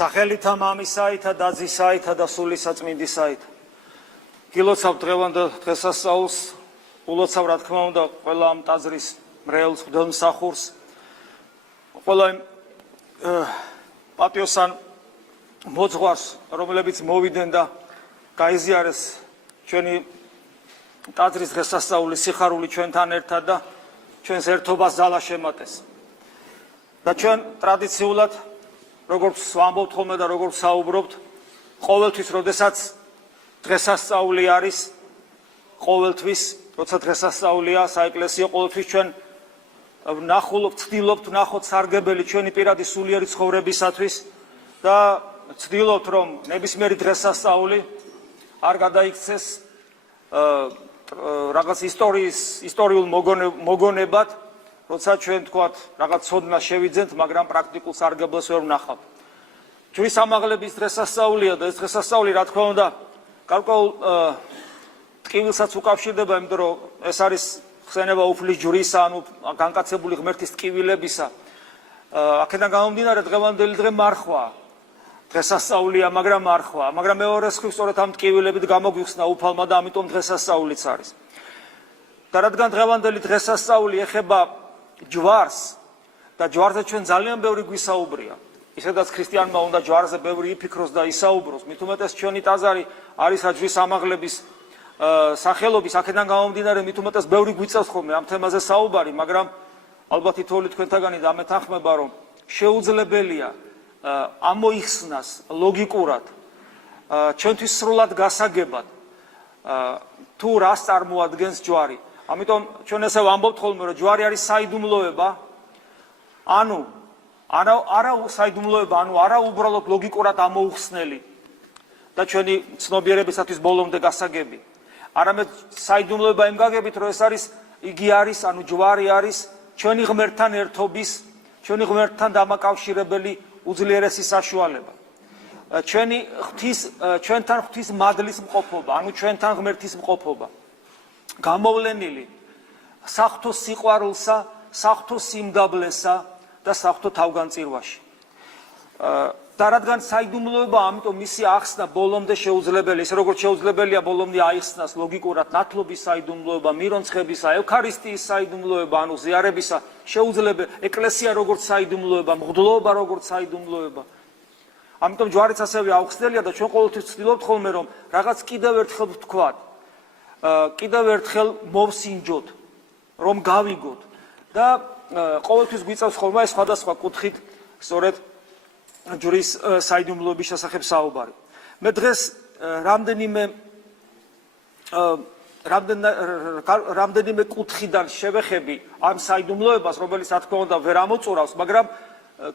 სახელითა მამისაითა და ძისაითა და სულისაწმინდისაითა. გილოცავ დღევანდელ დღესასწაულს, ულოცავ რა თქმა უნდა ყველა ამ ტაძრის მრევლს, მღვდელმსახურს, ყველა პატიოსან მოძღვარს, რომლებიც მოვიდნენ და გაიზიარეს ჩვენი ტაძრის დღესასწაულის სიხარული ჩვენთან ერთად და ჩვენს ერთობას ძალა შემატეს. და ჩვენ ტრადიციულად როგორც ვამბობთ ხოლმე და როგორც საუბრობთ, ყოველთვის, როდესაც დღესასწაული არის, ყოველთვის, როცა დღესასწაულია საეკლესიო, ყოველთვის ჩვენ ვცდილობთ ვნახოთ სარგებელი ჩვენი პირადი სულიერი ცხოვრებისათვის და ვცდილობთ, რომ ნებისმიერი დღესასწაული არ გადაიქცეს რაღაც ისტორიულ მოგონებად, როცა ჩვენ თქვათ რაღაც ცოდნას შევიძენთ, მაგრამ პრაქტიკულ სარგებლოს ვერ ვნახავთ. ჯვრის ამაღლების დღესასწაულია და ეს დღესასწაული, რა თქმა უნდა, გარკვეულ ტკივილსაც უკავშირდება, იმიტომ რომ ეს არის ხსენება უფლის ჯვრისა, ანუ განკაცებული ღმერთის ტკივილებისა. აქედან გამომდინარე, დღევანდელი დღე მარხვაა. დღესასწაულია, მაგრამ მარხვაა. მაგრამ მეორე მხრივ, სწორედ ამ ტკივილებით გამოგვიხსნა უფალმა და ამიტომ დღესასწაულიც არის. და რადგან დღევანდელი დღესასწაული ეხება ჯვარს და ჯვარზე ჩვენ ძალიან ბევრი გვისაუბრია. ისედაც ქრისტიანმა უნდა ჯვარზე ბევრი იფიქროს და ისაუბროს. მით უმეტეს ჩვენი ტაძარი არის ჯვრის ამაღლების სახელობის, აქედან გამომდინარე, მით უმეტეს ბევრი გვიწევს ხოლმე ამ თემაზე საუბარი, მაგრამ ალბათ თითოეული თქვენთაგანი დამეთანხმება, რომ შეუძლებელია ამოიხსნას ლოგიკურად, ჩვენთვის სრულად გასაგებად თუ რას წარმოადგენს ჯვარი. ამიტომ ჩვენ ესე ვამბობთ ხოლმე, რომ ჯვარი არის საიდუმლოება, არა საიდუმლოება, არა უბრალოდ ლოგიკურად ამოუხსნელი და ჩვენი ცნობიერებისათვის ბოლომდე გასაგები. არამედ საიდუმლოება იმ გაგებით, რომ ეს არის, იგი არის, ჯვარი არის ჩვენი ღმერთთან ერთობის, ჩვენი ღმერთთან დამაკავშირებელი უძლიერესი საშუალება. ჩვენთან ღვთის მადლის მყოფობა, ჩვენთან ღმერთის მყოფობა. გამოვლენილი საღვთო სიყვარულსა, საღვთო სიმდაბლესა და საღვთო თავგანწირვაში. და რადგან საიდუმლოება, ამიტომ მისი ახსნა ბოლომდე შეუძლებელია, ისე როგორც შეუძლებელია ბოლომდე აიხსნას ლოგიკურად ნათლობის საიდუმლოება, მირონცხებისა, ევქარისტიის საიდუმლოება, ზიარებისა, შეუძლებელი ეკლესია როგორც საიდუმლოება, მღვდლობა როგორც საიდუმლოება. ამიტომ ჯვარიც ასევე აუხსნელია და ჩვენ ყოველთვის ვცდილობთ ხოლმე, რომ რაღაც კიდევ ერთხელ ვთქვათ, კიდევ ერთხელ მოვსინჯოთ, რომ გავიგოთ და ყოველთვის გვიწევს ხოლმე სხვადასხვა კუთხით სწორედ ჯვრის საიდუმლოების შესახებ საუბარი. მე დღეს რამდენიმე კუთხიდან შევეხები ამ საიდუმლოებას, რომელიც რა თქმა უნდა ვერ ამოწურავს, მაგრამ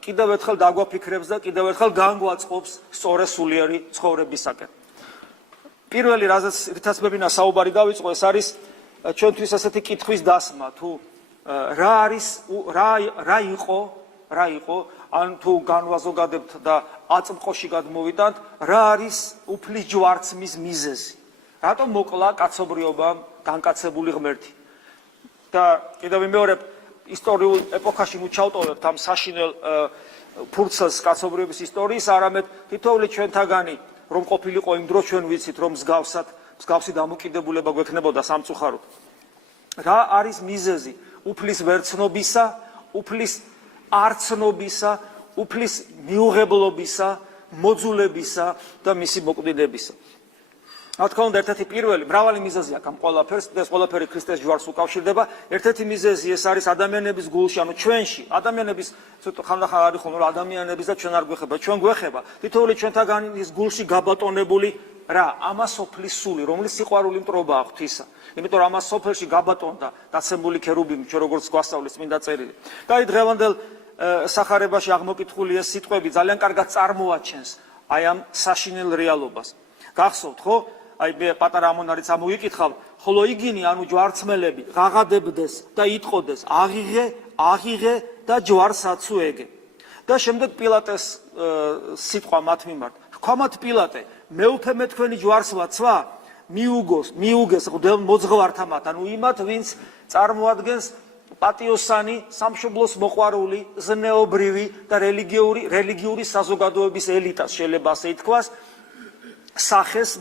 კიდევ ერთხელ დაგვაფიქრებს და კიდევ ერთხელ განგვაწყობს სწორედ სულიერი ცხოვრებისაკენ. პირველი, რითაც მე მინდა საუბარი დავიწყო, ეს არის ჩვენთვის ასეთი კითხვის დასმა, თუ რა იყო, ან თუ განვაზოგადებთ და აწმყოში გადმოვიდანთ, რა არის უფლის ჯვარცმის მიზეზი? რატომ მოკლა კაცობრიობამ განკაცებული ღმერთი? და კიდევ ვიმეორებ, ისტორიულ ეპოქაში ჩავტოვებთ ამ საშინელ ფურცელს კაცობრიობის ისტორიის, არამედ თითოეული ჩვენთაგანი რომ ყოფილიყო იმ დროს, ჩვენ ვიცით, რომ მსგავსი დამოკიდებულება გვექნებოდა სამწუხაროდ. რა არის მიზეზი უფლის ვერცნობისა, უფლის არცნობისა, უფლის მიუღებლობისა, მოძულებისა და მისი მოკვდინებისა? რა თქმა უნდა, ერთ-ერთი პირველი, მრავალი მიზეზი აქვს ამ ყველაფერს, და ეს ყველაფერი ქრისტეს ჯვარს უკავშირდება. ერთ-ერთი მიზეზი ეს არის ადამიანების გულში, ჩვენში, ადამიანების, ხანდახან არის ხოლმე რომ ადამიანების და ჩვენ არ გვეხება, ჩვენ გვეხება. თითოეული ჩვენთაგანის გულში გაბატონებული რა? ამას სოფლის სული, რომლის სიყვარული მტრობაა ღვთისა. იმიტომ რომ ამას სოფელში გაბატონდა დაცემული ქერუბიმი, ჩვენ როგორც გვასწავლეს წმინდა წერილი. და აი დღევანდელ სახარებაში აღმოკითხული ეს სიტყვები ძალიან კარგად წარმოაჩენს აი ამ საშინელ რეალობას. გახსოვთ, ხო? აი მე პატარა ამონარიც ამოვიკითხავ, ხოლო იგინი, ჯვარცმელები ღაღადებდეს და იტყოდეს, აღიღე და ჯვარსაცუ ეგე. და შემდეგ პილატეს სიტყვა მათ მიმართ. ჰქვამათ პილატე, მეუფე მე თქვენი ჯვარს ვაცვა? მიუგეს მღვდელ მოძღვართა მათ, იმათ, ვინც წარმოადგენს პატიოსანი, სამშობლოს მოყვარული, ზნეობრივი და რელიგიური საზოგადოების ელიტას შეიძლება ასე ითქვას,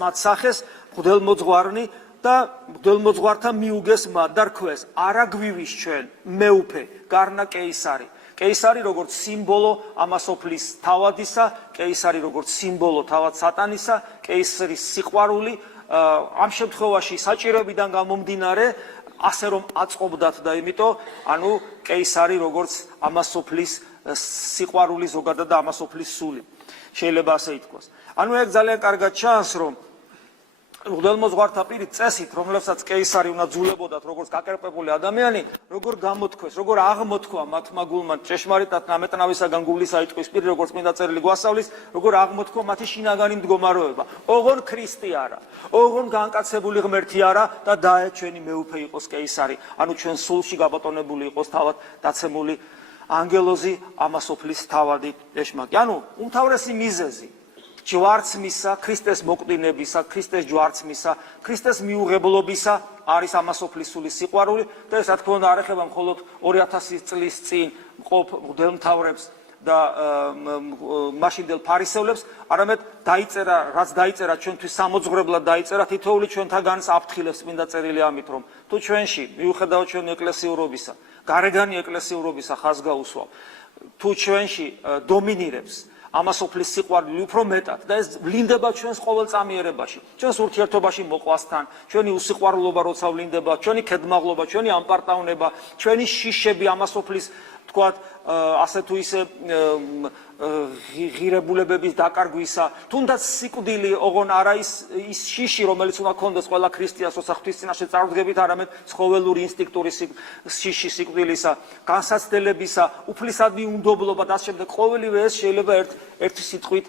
მათ სახეს მღვდელმოძღვარნი და მღვდელმოძღვართა მიუგეს მათ და რქვეს, არა გვივის ჩვენ მეუფე, გარნა კეისარი. კეისარი როგორც სიმბოლო ამასოფლის თავადისა, კეისარი როგორც სიმბოლო თავად სატანისა, კეისრის სიყვარული ამ შემთხვევაში საჭიროებიდან გამომდინარე ასე რომ აწყობდათ და იმიტომ კეისარი როგორც ამასოფლის სიყვარული ზოგადად და ამასოფლის სული შეიძლება ასე ითქვას. ეგ ძალიან კარგად ჩანს რომ მღვდელმოძღვართა პირით წესით, რომლებსაც კეისარი უნდა ძულებოდათ როგორც გაკერპებული ადამიანი, როგორ გამოთქვეს, როგორ აღმოთქვა მათმა გულმა ჭეშმარიტად ნამეტნავისაგან გულისაიტყვის პირი, როგორც წმინდა წერილი გვასწავლის, როგორ აღმოთქვა მათი შინაგანი მდგომარეობა. ოღონ ქრისტე არა, ოღონ განკაცებული ღმერთი არა და ჩვენი მეუფე იყოს კეისარი. ჩვენ სულში გაბატონებული იყოს თავად დაცემული ანგელოზი ამასოფლის თავადი ეშმაკი. უმთავრესი მიზეზი ჯვარცმისა, ქრისტეს მოკვდინებისა, ქრისტეს ჯვარცმისა, ქრისტეს მიუღებლობისა არის ამასოფლის სულის სიყვარული და ეს რა თქმა უნდა არ ეხება მხოლოდ 2000 წლის წინ მყოფ მღვდელმთავრებს და მაშინდელ ფარისევლებს, არამედ რაც დაიწერა ჩვენთვის სამოძღვრებლად დაიწერა თითოეული ჩვენთაგანს აფრთხილებს წმინდა წერილი ამით, რომ თუ ჩვენში მიუხედავად ჩვენი ეკლესიურობისა, გარეგანი ეკლესიურობისა ხაზგაუსვა, თუ ჩვენში დომინირებს ამასოფლის სიყვარული უფრო მეტად და ეს ვლინდება ჩვენს ყოველწამიერებაში, ჩვენს ურთიერთობაში მოყვასთან, ჩვენი უსიყვარულობა როცა ვლინდება, ჩვენი ქედმაღლობა, ჩვენი ამპარტავნება, ჩვენი შიშები ამასოფლის თქვათ ასე თუ ისე ღირებულებების დაკარგვისა, თუნდაც სიკვდილი ოღონ არა ის შიში, რომელიც უნდა ქონდეს ყველა ქრისტიანს, როცა ღვთის წინაშე წარდგებით, არამედ ცხოველური ინსტინქტური შიში სიკვდილისა, განსაცდელებისა, უფლისადმი უნდობლობა და შემდეგ ყოველივე ეს შეიძლება ერთი სიტყვით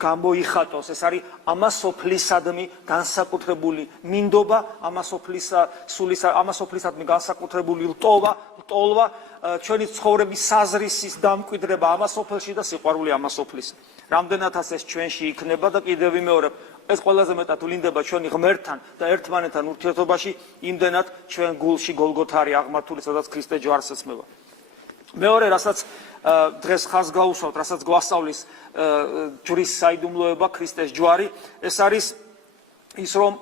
გამოიხატოს. ეს არის ამასოფლისადმი განსაკუთრებული მინდობა, ამასოფლისადმი განსაკუთრებული ლტოლვა, ჩვენი ცხოვრების საზრისის დამკვიდრება ამასოფლში და სიყვარული ამასოფლის. რამდენადაც ეს ჩვენში იქნება და კიდევ ვიმეორებ, ეს ყველაზე მეტად ვლინდება ჩვენი ღმერთთან და ერთმანეთთან ურთიერთობაში, იმდენად ჩვენ გულში გოლგოთა არის აღმართული, სადაც ქრისტე ჯვარს ესმება. მეორე, რასაც დღეს ხაზს გაუსვავთ, რასაც გვასწავლის ჯვრის საიდუმლოება, ქრისტეს ჯვარი, ეს არის ის რომ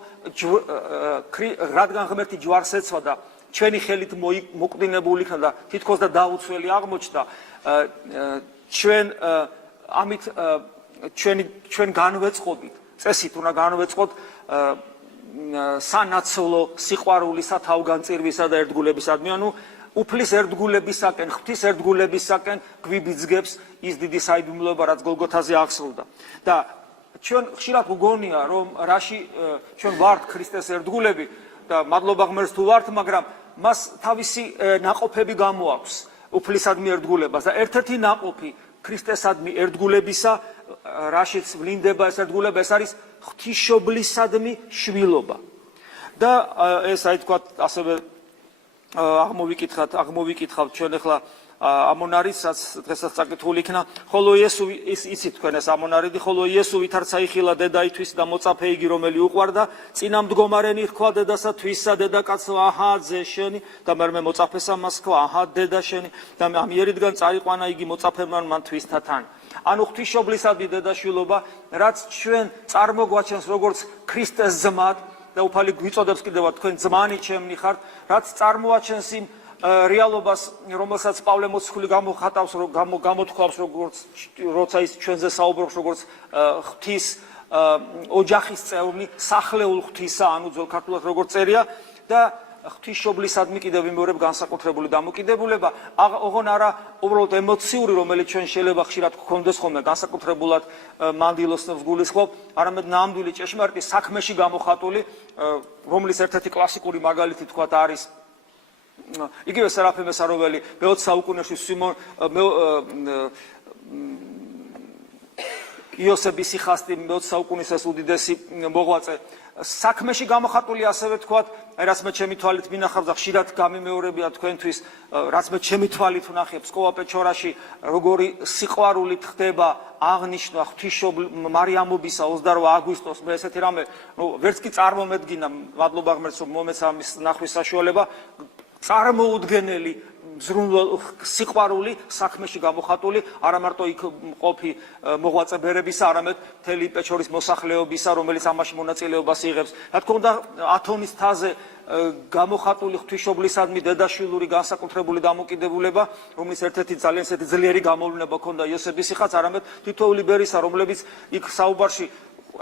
რადგან ღმერთი ჯვარს ეცვა და ჩვენი ხელით მოკვდინებული იქნა და თითქოს და დაუცველი აღმოჩნდა, ჩვენ განვეწყობით, წესით უნდა განვეწყოთ სანაცვლო სიყვარულისა, თავგანწირვისა და ერთგულებისადმი, უფლის ერთგულებისაკენ, ღვთის ერთგულებისაკენ გვიბიძგებს ის დიდი საიდუმლოება, რაც გოლგოთაზე აღსრულდა. და ჩვენ ხშირად გვგონია, რომ რაში ჩვენ ვართ ქრისტეს ერთგულები და მადლობა ღმერთს თუ ვართ, მაგრამ მას თავისი ნაყოფები გამოაქვს უფლისადმი ერთგულებას და ერთ-ერთი ნაყოფი ქრისტესადმი ერთგულებისა, რაშიც ვლინდება ეს ერთგულება, ეს არის ღვთისმშობლისადმი შვილობა. და ეს აი თქვა ასევე აღმოვიკითხავთ ჩვენ ახლა ამონარიდს, რაც დღესაც წაკითხული იქნა, ხოლო იესო იცით თქვენ ეს ამონარიდი, ხოლო იესო ვითარცა იხილა დედაითვის და მოწაფე იგი რომელი უყვარდა, წინა მდგომარენი რქვა დედასა, თვისა დედაკაცო, აჰა ძე შენი და მერმე მოწაფესა მას ქვა, აჰა დედა შენი და ამ იერიდან წარიყვანა იგი მოწაფემან მან თვისთა თან. ღვთისმშობლისადმი დედაშვილობა, რაც ჩვენ წარმოგვაჩენს როგორც ქრისტეს ძმად და უფალი გვიწოდებს კიდევ თქვენ ძმანი ჩემნი ხართ, რაც წარმოაჩენს იმ რეალობას, რომელსაც პავლე მოციქული გამოხატავს, გამოთქვავს, როცა ის ჩვენზე საუბრობს, როგორც ღვთის ოჯახის წევრი, სახლეულ ღვთისა, ძველ ქართულად როგორც წერია და ღვთისმშობლისადმი კიდევ ვიმეორებ განსაკუთრებული დამოკიდებულება, ოღონ არა უბრალოდ ემოციური, რომელიც ჩვენ შეიძლება ხშირად გქონდეს ხოლმე განსაკუთრებულად მანდილოსნებს გულისხმობ, არამედ ნამდვილი ჭეშმარიტი საქმეში გამოხატული, რომლის ერთ-ერთი კლასიკური მაგალითი თქვათ არის იგივე სერაფიმ მესაროველი მე-20 საუკუნეში იოსების სიხასტი მე-20 საუკუნის ეს უდიდესი მოღვაწე საქმეში გამოხატული ასევე თქვათ, რაც მე ჩემი თვალით მინახავს და ხშირად გამიმეორებია თქვენთვის, რაც მე ჩემი თვალით ვნახებ სკოლა პეჩორაში, როგორი სიყვარულით ხდება აღნიშნა ღვთისმშობლის მარიამობისა 28 აგვისტოს, მე ესეთი რამე ვერც კი წარმომედგინა, მადლობა ღმერთს რომ მომეცა ამის ნახვის საშუალება, წარმოუდგენელი სიყვარული საქმეში გამოხატული, არა მარტო იქ ყოფი მოღვაწე ბერებისა, არამედ მთელი პეჩორის მოსახლეობისა, რომელიც ამაში მონაწილეობას იღებს. რა თქმა უნდა, ათონის თაზე გამოხატული ღვთისმშობლისადმი დედაშვილური განსაკუთრებული დამოკიდებულება, რომლის ერთ-ერთი ძალიან ძლიერი გამოვლენა ჰქონდა იოსების სიხაც, არამედ თითოეული ბერისა, რომლებიც იქ საუბარში,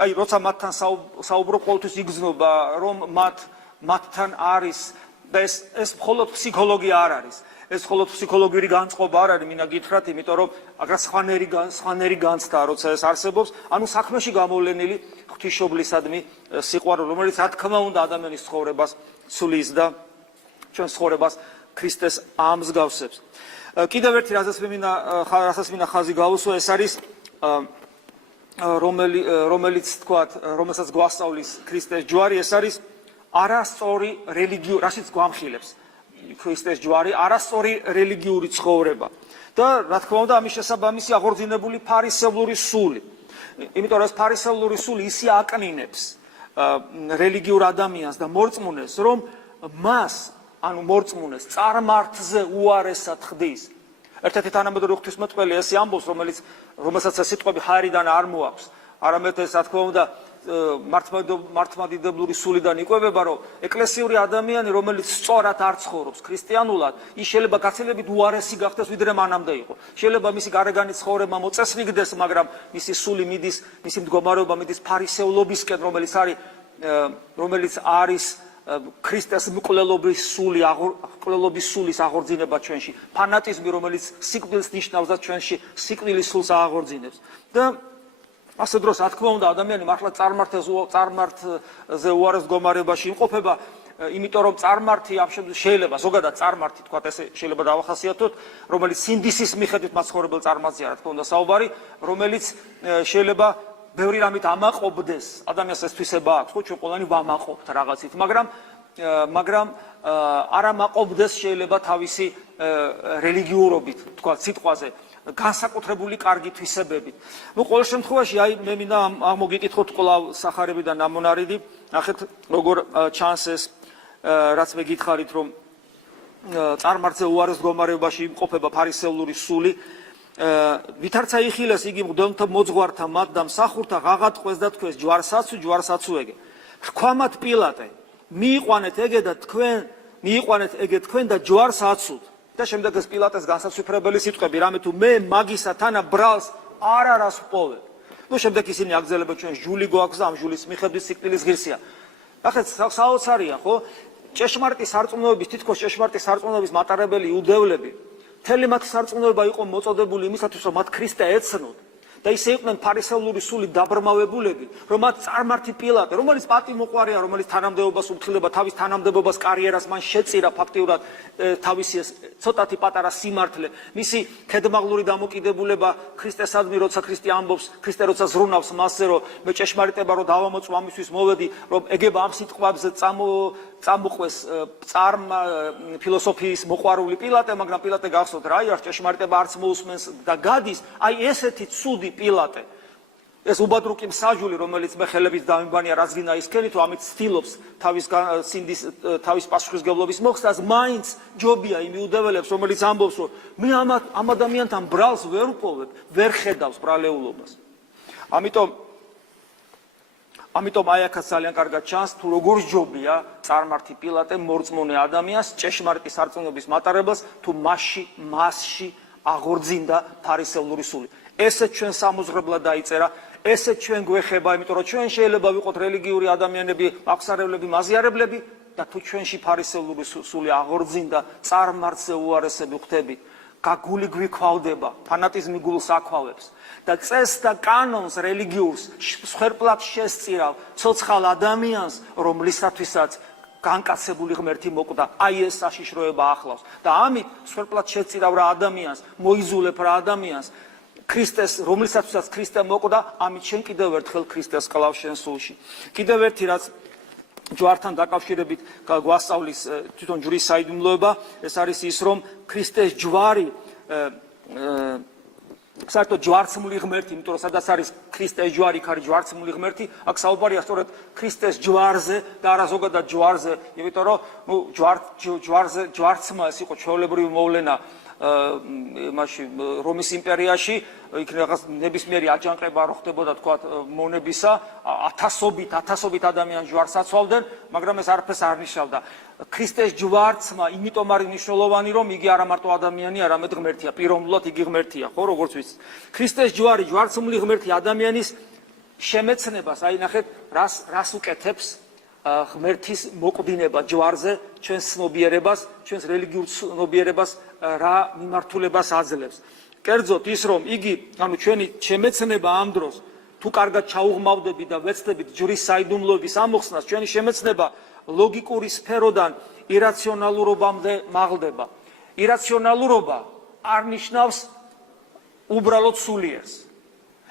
აი როცა მათთან საუბრო, ყოველთვის იგრძნობა, რომ მათთან არის და ეს მხოლოდ ფსიქოლოგია არ არის. ეს მხოლოდ ფსიქოლოგიური განწყობა არ არის, მინდა გითხრათ, იმიტომ რომ აგრა სხვანაირი განცდა, როცა ეს არსებობს, ანუ საქმეში გამოვლენილი ღვთისმშობლისადმი სიყვარული, რომელიც რა თქმა უნდა ადამიანის ცხოვრებას ცვლის და ჩვენს ცხოვრებას ქრისტეს ამსგავსებს. კიდევ ერთი რასაც მინდა ხაზი გავუსვა, ეს არის რომელიც თქვათ, რომელსაც გვასწავლის ქრისტეს ჯვარი, ეს არის არასწორი რელიგიური, რაშიც გვამხილებს ქრისტეს ჯვარი, არასწორი რელიგიური ცხოვრება. და რა თქმა უნდა, ამის შესაბამისი აღორძინებული ფარისევლური სული. იმიტომ რომ ეს ფარისევლური სული ისე აკნინებს რელიგიურ ადამიანს და მორწმუნეს, რომ მას, ანუ მორწმუნეს, წარმართზე უარესად ხდის. ერთ-ერთი თანამედროვე ღვთისმეტყველი ესე ამბობს, რომელსაც ეს სიტყვები ჰაერიდან არ მოაქვს, არამედ ეს, რა თქმა უნდა, მართლმადიდებლური სულიდან იკვებება, რომ ეკლესიური ადამიანი, რომელიც სწორად არ ცხოვრობს ქრისტიანულად, ის შეიძლება გაცილებით უარესი გახდეს, ვიდრე მანამდე იყო. შეიძლება მისი გარეგანი ცხოვრება მოწესრიგდეს, მაგრამ მისი სული მიდის, მისი მდგომარეობა მიდის ფარისევლობისკენ, რომელიც არის ქრისტეს მკვლელობის სულის აღორძინება ჩვენში, ფანატიზმი, რომელიც სიკვდილს ნიშნავს და ჩვენში სიკვდილის სულს აღორძინებს. და ასე დროს, რა თქმა უნდა, ადამიანი მართლა წარმართზე უარეს მდგომარეობაში იმყოფება, იმიტომ რომ წარმართი შეიძლება, ზოგადად წარმართი, თქვათ ესე შეიძლება დავახასიათოთ, რომელიც სინდისის მიხედვით მაცხოვრებელ წარმართზეა, რა თქმა უნდა, საუბარი, რომელიც შეიძლება ბევრი რამით ამაყობდეს, ადამიანს ეს თვისება აქვს, ხო, ჩვენ ყველანი ვამაყობთ რაღაცით, მაგრამ არ ამაყობდეს შეიძლება თავისი რელიგიურობით, თქვათ, სიტყვაზე განსაკუთრებული კარგი თვისებებით. ყოველ შემთხვევაში, აი მე მინდა მოგიკითხოთ კვლავ სახარებიდან ამონარიდი, ნახეთ როგორ ჩანს ეს, რაც მე გითხარით, რომ წარმართზე უარეს მდგომარეობაში იმყოფება ფარისევლური სული, ვითარცა იხილეს იგი მღვდელთა მოძღვართა მათ და მსახურთა ღაღატყვეს და თქვეს ჯვარსაცუ ეგე. რქვამათ პილატე, მიიყვანეთ ეგე თქვენ და ჯვარს აცუდ. და შემდეგ ეს პილატეს განსაცვიფრებელი სიტყვები, რამე თუ მე მაგისა თანა ბრალს არას ვპოვებ. ნუ შემდეგ ისინი აგზელებენ ჩვენ ჟული გვაქვს და ამ ჟულის მიხედვით სიკვდილის ღირსია. ნახეთ, საოცარია, ხო? ჭეშმარიტი სარწმუნოების, თითქოს ჭეშმარიტი სარწმუნოების მატარებელი იუდევლები, მთელი მათი სარწმუნოება იყო მოწოდებული იმისათვის, რომ მათ ქრისტე ეცნოთ. და ისე იყვნენ ფარისევლური სული დაბრმავებულები, რომ მათ წარმართი პილატე, რომელიც პატიმოყვარია, რომელიც თანამდებობას უფრთხილდება, თავის თანამდებობას, კარიერას მან შეწირა ფაქტიურად თავისი ეს ცოტათი პატარა სიმართლე, მისი ქედმაღლური დამოკიდებულება ქრისტესადმი, როცა ქრისტე ამბობს, ქრისტე როცა ზრუნავს მასზე, რომ მე ჭეშმარიტება რომ დავამოწმო ამისთვის მოვედი, რომ ეგება ამ სიტყვებზე წამოყვეს ფილოსოფიის მოყვარული პილატე, მაგრამ პილატე გახსოვთ რა არის, ჭეშმარიტება არც მოусმენს და გადის, აი ესეთი ცუდი პილატე. ეს უბადრუკი მსაჯული, რომელიც მე ხელებით დამიბანია, რაც გინდა ისქენი თუ ამით ცდილობს თავის პასუხისმგებლობის მოხსნას, მაინც ჯობია იმ იუდეველებს, რომელიც ამბობს, რომ მე ამ ადამიანთან ბრალს ვერ ვპოვებ, ვერ ხედავს ბრალეულობას. ამიტომ აი აქაც ძალიან კარგად ჩანს, თუ როგორ ჯობია წარმართი პილატე მორწმუნე ადამიანს, ჭეშმარიტი სარწმუნოების მატარებელს, თუ მასში აღორძინდა ფარისევლური სული. ესე ჩვენ სამოძღვრებლად დაიწერა, ესე ჩვენ გვეხება, იმიტომ რომ ჩვენ შეიძლება ვიყოთ რელიგიური ადამიანები, აღსარებლები, მაზიარებლები და თუ ჩვენში ფარისევლური სული აღორძინდა, წარმართზე უარესები ხდებით, გული გვიქვალდება, ფანატიზმი გულს აქვალებს და წესს და კანონს რელიგიურს სხვერპლად შესწირავ ცოცხალ ადამიანს, რომლისათვისაც განკაცებული ღმერთი მოკვდა, აი ეს საშიშროება ახლავს და ამით სხვერპლად შეწირავ რა ადამიანს, მოიზულებ რა ადამიანს, ქრისტეს, რომლისათვისაც ქრისტე მოკვდა, ამით შენ კიდევ ერთხელ ქრისტეს კლავ შენ სულში. კიდევ ერთი რაც ჯვართან დაკავშირებით გვასწავლის თვითონ ჯვრის საიდუმლოება, ეს არის ის, რომ ქრისტეს ჯვარი საერთოდ ჯვარცმული ღმერთი, იმიტომ რომ სადაც არის ქრისტეს ჯვარი, იქ არის ჯვარცმული ღმერთი, აქ საუბარია სწორედ ქრისტეს ჯვარზე და არა ზოგადად ჯვარზე, იმიტომ რომ ჯვარცმა ეს იყო ჩვეულებრივი მოვლენა მაშინ რომის იმპერიაში, იქ რაღაც ნებისმიერი აჯანყება რო ხდებოდა თქვა მონებისა, ათასობით ადამიანს ჯვარს აცვალდნენ, მაგრამ ეს არაფერს არ ნიშნავდა. ქრისტეს ჯვარცმა იმიტომ არის მნიშვნელოვანი, რომ იგი არა მარტო ადამიანი, არამედ ღმერთია, პიროვნულად იგი ღმერთია, ხო, როგორც ვიცით. ქრისტეს ჯვარი, ჯვარცმული ღმერთი ადამიანის შემეცნებას, აი ნახეთ, რას უკეთებს ღმერთის მოკვდინება ჯვარზე, ჩვენს ცნობიერებას, ჩვენს რელიგიურ ცნობიერებას რა მიმართულებას აძლევს. კერძოდ ის, რომ იგი, ანუ ჩვენი შემეცნება ამ დროს, თუ კარგად ჩაუღმავდებით და ვეცდებით ჯვრის საიდუმლოების ამოხსნას, ჩვენი შემეცნება ლოგიკური სფეროდან ირაციონალურობამდე მაღლდება. ირაციონალურობა არ ნიშნავს უბრალოდ სულიერს.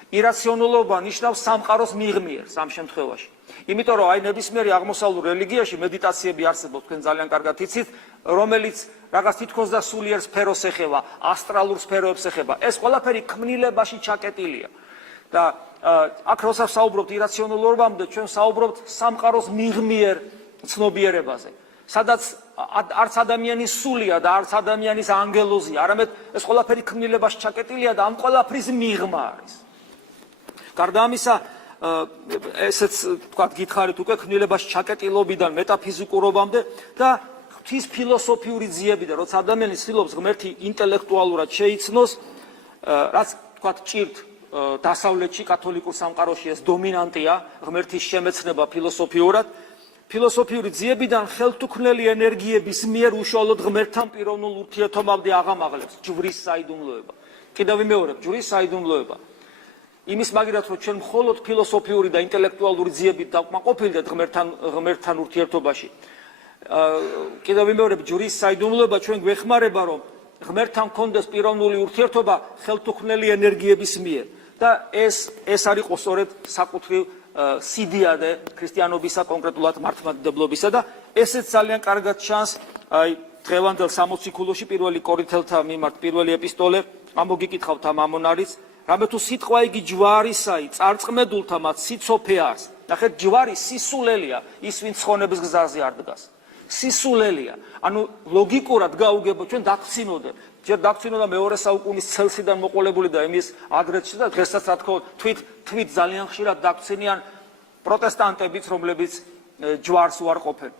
ირაციონალობა ნიშნავს სამყაროს მიღმიერს ამ შემთხვევაში. იმიტომ რომ აი ნებისმიერი აღმოსავლურ რელიგიაში მედიტაციები არსებობს, თქვენ ძალიან კარგად იცით, რომელიც რაღაც თითქოს და სულიერ სფეროს ეხება, ასტრალურ სფეროებს ეხება. ეს ყველაფერი ქმნილებაში ჩაკეტილია. და აქ როცა საუბრობთ ირაციონალურობამდე, ჩვენ საუბრობთ სამყაროს მიღმიერ ცნობიერებაზე. სადაც არც ადამიანის სულია და არც ადამიანის ანგელოზია, არამედ ეს ყველაფერი ქმნილებაში ჩაკეტილია და ამ ყველაფრის მიღმა არის. გარდა ამისა, ესეც თქვა გითხარით უკვე ქმნილებაში ჩაკეტილობიდან მეტაფიზიკურობამდე და ღვთის ფილოსოფიური ძიებიდან, როცა ადამიანი ცდილობს ღმერთი ინტელექტუალურად შეიცნოს, რაც თქვა ჭირთ დასავლეთში კათოლიკურ სამყაროში ეს დომინანტია, ღმერთის შემეცნება ფილოსოფიურად, ფილოსოფიური ძიებიდან ხელთუქმნელი ენერგიების მიერ უშუალოდ ღმერთთან პიროვნულ ურთიერთობამდე აღამაღლებს ჯვრის საიდუმლოება. კიდევ ვიმეორებ, ჯვრის საიდუმლოება. იმის მაგერად, რომ ჩვენ მხოლოდ ფილოსოფიური და ინტელექტუალური ძიებით დავკმაყოფილდეთ ღმერთთან ურთიერთობაში. კიდევ ვიმეორებ, ჯვრის საიდუმლოება ჩვენ გვეხმარება, რომ ღმერთთან გქონდეს პიროვნული ურთიერთობა ხელთუქმნელი ენერგიების მიერ. და ეს არის სწორედ საკუთრივ სიდიადე ქრისტიანობისა, კონკრეტულად მართლმადიდებლობისა და ესეც ძალიან კარგად ჩანს აი დღევანდელ 60 ქულოში პირველი კორინთელთა მიმართ პირველი ეპისტოლე, ამოგიკითხავთ ამ ამონარიც, რამე თუ სიტყვა იგი ჯვარისაი, წარწყმედულთა მათ სიცოფე არის. ნახეთ, ჯვარი სისულელია, ის ვინც ცხონების გზაზე არ დგას. სისულელია. ანუ ლოგიკურად გაუგებო ჩვენ დაგცინოდეთ. ჯერ დაგცინოდა მეორე საუკუნის ცელსიდან მოყოლებული და იმის ადრეში და დღესაც რა თქმა უნდა თვით ძალიან ხშირად დაგცინიან პროტესტანტებიც, რომლებიც ჯვარს უარყოფენ.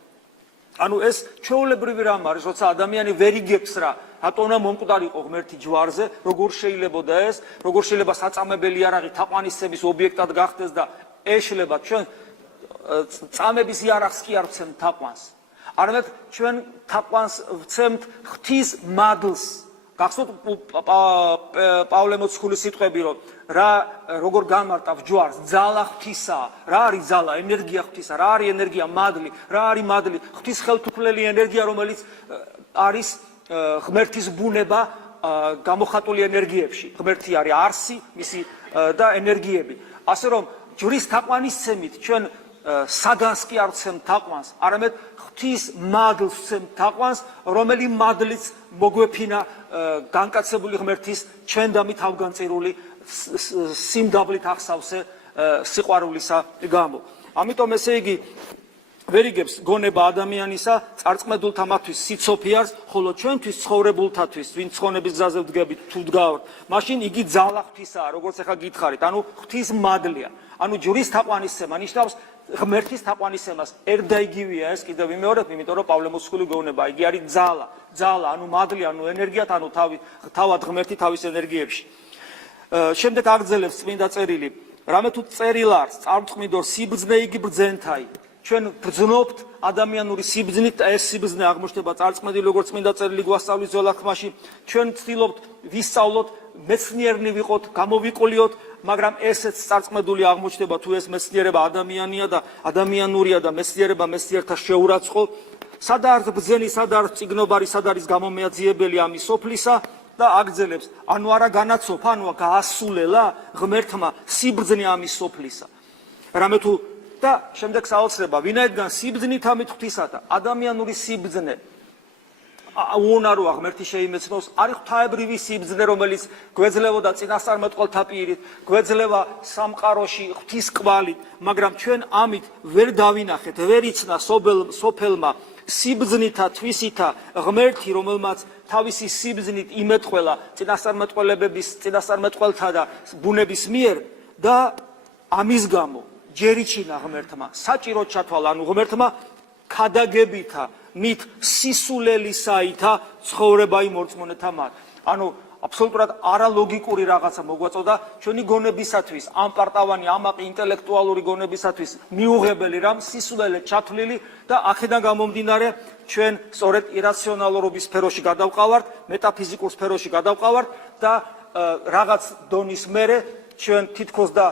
ანუ ეს ჩვეულებრივი რამ არის, როცა ადამიანი ვერ იგებს რა, რატო უნდა მომკვდარიყო ღმერთი ჯვარზე, როგორ შეიძლებოდა ეს, როგორ შეიძლება საწამებელი იარაღი თაყვანისცემის ობიექტად გახდეს და ეშლება ჩვენ წამების იარაღს კი არ ვცემთ თაყვანს. არამედ ჩვენ თაყვანს ვცემთ ღვთის მადლს. გახსოვთ პავლე მოციქულის სიტყვები, რომ როგორ განმარტავს ჯვარს, ძალა ღვთისაა. რა არის ძალა? ენერგია ღვთისა. რა არის ენერგია? მადლი. რა არის მადლი? ღვთის ხელთუქმნელი ენერგია, რომელიც არის ღმერთის ბუნება გამოხატული ენერგიებში. ღმერთი არის არსი, მისი და ენერგიები. ასე რომ ჯვრის თაყვანისცემით ჩვენ საგანს კი არ ვცემთ თაყვანს, არამედ ღვთის მადლს ვცემთ თაყვანს, რომელი მადლიც მოგვეფინა განკაცებული ღმერთის ჩვენდამი თავგანწირული სიმდაბლით ახსავსე სიყვარულისა გამო. ამიტომ ესე იგი ვერ იგებს გონება ადამიანისა წარწყმედულთა მათთვის სიცოფიარს, ხოლო ჩვენთვის ცხოვრებულთათვის, ვინც ცხონების გზაზე ვდგებით, თუ ვდგავართ, მაშინ იგი ძალა ღვთისაა, როგორც ახლა გითხარით, ანუ ღვთის მადლია. ანუ ჯვრის თაყვანისცემა ნიშნავს ღმერთის თაყვანისცემას. ერთ და იგივეა ეს, კიდევ ვიმეორებ, იმიტომ რომ პავლე მოციქული გვეუბნება, იგი არის ძალა, ანუ მადლი, ანუ ენერგიათ, ანუ თავად ღმერთი თავის ენერგიებში. შემდეგ აგრძელებს წმინდა წერილი, რამე თუ წერილარს წარწმიდორ სიბრძნე იგი ბრძენთაი. ჩვენ ბრძნობთ ადამიანური სიბრძნით, ეს სიბრძნე აღმოჩნდება წარწმედილი, როგორც წმინდა წერილი გვასწავლის ძველ აღთქმაში. ჩვენ ვცდილობთ ვისწავლოთ, მეცნიერნი ვიყოთ, გამოვიყოლიოთ, მაგრამ ესეც წარწმედული აღმოჩნდება, თუ ეს მეცნიერება ადამიანია და ადამიანურია და მეცნიერება მეცნიერთა შეურაცხყოფ. სად არის ბრძენი, სად არის წიგნობარი, სად არის გამომეაძიებელი ამის სოფლისა და აგრძელებს, ანუ არა განაცოფა, ანუ გაასულელა ღმერთმა სიბრძნე ამის სოფლისა. რამე თუ და შემდეგ საოცრება, ვინაიდან სიბრძნით ამით ღვთისათა, ადამიანური სიბრძნე უონაროა ღმერთი შეიმეცნოს, არის ღვთაებრივი სიბრძნე, რომელიც გვეძლებოდა წინასწარმეტყველთა პირით, გვეძლება სამყაროში ღვთის კვალით, მაგრამ ჩვენ ამით ვერ დავინახეთ, ვერ იცნა სოფელმა სიბრძნითა თვისითა ღმერთი, რომელმაც თავისი სიბრძნით იმეტყველა წინასწარმეტყველთა და ბუნების მიერ და ამის გამო ჯერიჩინა ღმერთმა, საჭიროდ ჩათვალა, ანუ ღმერთმა ქადაგებითა მით სისულელისაითა ცხოვრება იმორწმუნეთა მათ. ანუ აბსოლუტურად არალოგიკური რაღაცა მოგვაწოდა ჩვენი გონებისათვის, ამპარტავანი, ამაყი ინტელექტუალური გონებისათვის მიუღებელი რამ სისულელე ჩათვლილი და აქედან გამომდინარე ჩვენ სწორედ ირაციონალურობის სფეროში გადავყავართ, მეტაფიზიკურ სფეროში გადავყავართ და რაღაც დონის მერე ჩვენ თითქოს და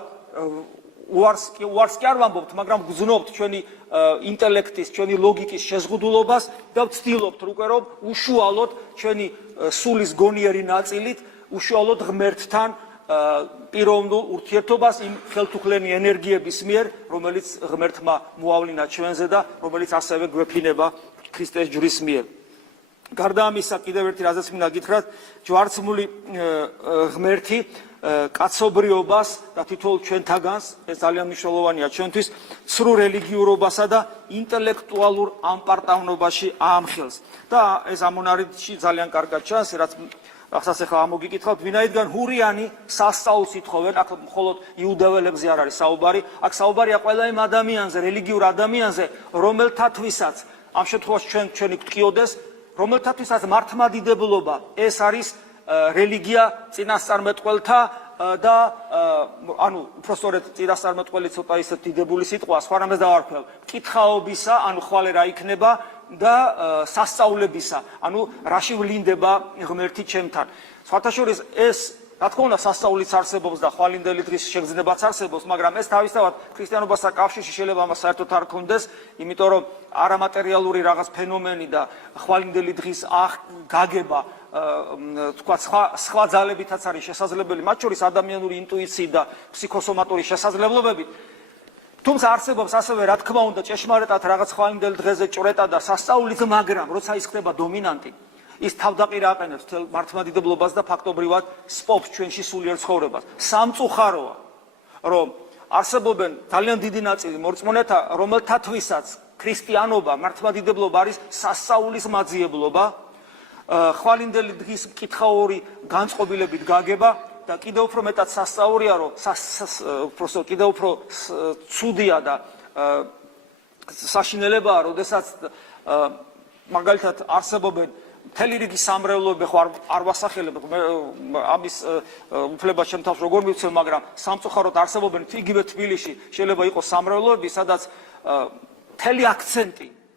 უარს კი არ ვამბობთ, მაგრამ გძნობთ ჩვენი ინტელექტის, ჩვენი ლოგიკის შეზღუდულობას და ვცდილობთ უკვე რომ უშუალოდ ჩვენი სულის გონიერი ნაწილით უშუალოდ ღმერთთან პიროვნულ ურთიერთობას იმ ხელთუხლენი ენერგიების მიერ, რომელიც ღმერთმა მოავლინა ჩვენზე და რომელიც ასევე გვეფინება ქრისტეს ჯვრის მიერ. გარდა ამისა, კიდევ ერთი რაზეც მინდა გითხრათ, ჯვარცმული ღმერთი კაცობრიობას და თითოეულ ჩვენთაგანს, ეს ძალიან მნიშვნელოვანია ჩვენთვის, ცრუ რელიგიურობასა და ინტელექტუალურ ამპარტავნობაში აამხელს. და ეს ამონარიდში ძალიან კარგად ჩანს, რაც ახსას ახლა ამოგიკითხავთ, ვინაიდან ჰურიანი სასწაულს ითხოვენ, აქ მხოლოდ იუდეველებზე არ არის საუბარი, აქ საუბარია ყველა იმ ადამიანზე, რელიგიურ ადამიანზე, რომელთათვისაც ამ შემთხვევაში ჩვენი გვტკიოდეს, რომელთათვისაც მართლმადიდებლობა ეს არის რელიგია წინასწარმეტყველთა და ანუ უпростоრეთ წინასწარმეტყველი ცოტა ისეთ დიდებული სიტყვა, სხვა რამეს დავარქვევ, მკითხაობისა, ანუ ხვალე რა იქნება და სასწავლებისა, ანუ რაში ვლინდება ღმერთი ჩემთან. სხვათა შორის ეს რა თქმა უნდა სასწაულიც არსებობს და ხვალინდელი დღის შეგრძნებაც არსებობს, მაგრამ ეს თავისთავად ქრისტიანობასთან კავშირში შეიძლება ამას საერთოდ არ ქონდეს, იმიტომ რომ არამატერიალური რაღაც ფენომენი და ხვალინდელი დღის გაგება თქვა სხვა ძალებითაც არის შესაძლებელი, მათ შორის ადამიანური ინტუიციით და ფსიქოსომატური შესაძლებლობებით. თუმცა არსებობს ასევე რა თქმა უნდა ჭეშმარიტად რაღაც ხვალინდელ დღეზე ჭრეტა და სასწაულიც, მაგრამ როცა ის ხდება დომინანტი, ის თავდაყირა აყენებს თელ მართლმადიდებლობას და ფაქტობრივად სპობს ჩვენში სულიერ ცხოვრებას. სამწუხაროა, რომ არსებობენ ძალიან დიდი ნაწილი მორწმუნეთა, რომელთათვისაც ქრისტიანობა, მართლმადიდებლობა არის სასწაულის მაძიებლობა, ხვალინდელი დღის მკითხაური განწყობილებით გაგება და კიდევ უფრო მეტად სასწაულია, რომ კიდევ უფრო ცუდია და საშინელებაა, როდესაც მაგალითად არსებობენ მთელი რიგი სამრევლოები, ხო არ ვასახელებ ამის უფლებას შემთხვევაში როგორ მივცემ, მაგრამ სამწუხაროდ არსებობენ იგივე თბილისში შეიძლება იყოს სამრევლოები, სადაც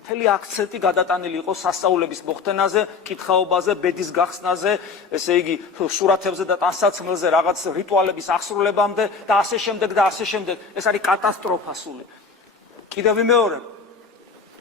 მთელი აქცენტი გადატანილი იყო სასწაულების მოხდენაზე, კითხაობაზე, ბედის გახსნაზე, ესე იგი სურათებზე და ტანსაცმელზე რაღაც რიტუალების აღსრულებამდე და ასე შემდეგ და ასე შემდეგ. ეს არის კატასტროფა სული. კიდევ ვიმეორებ,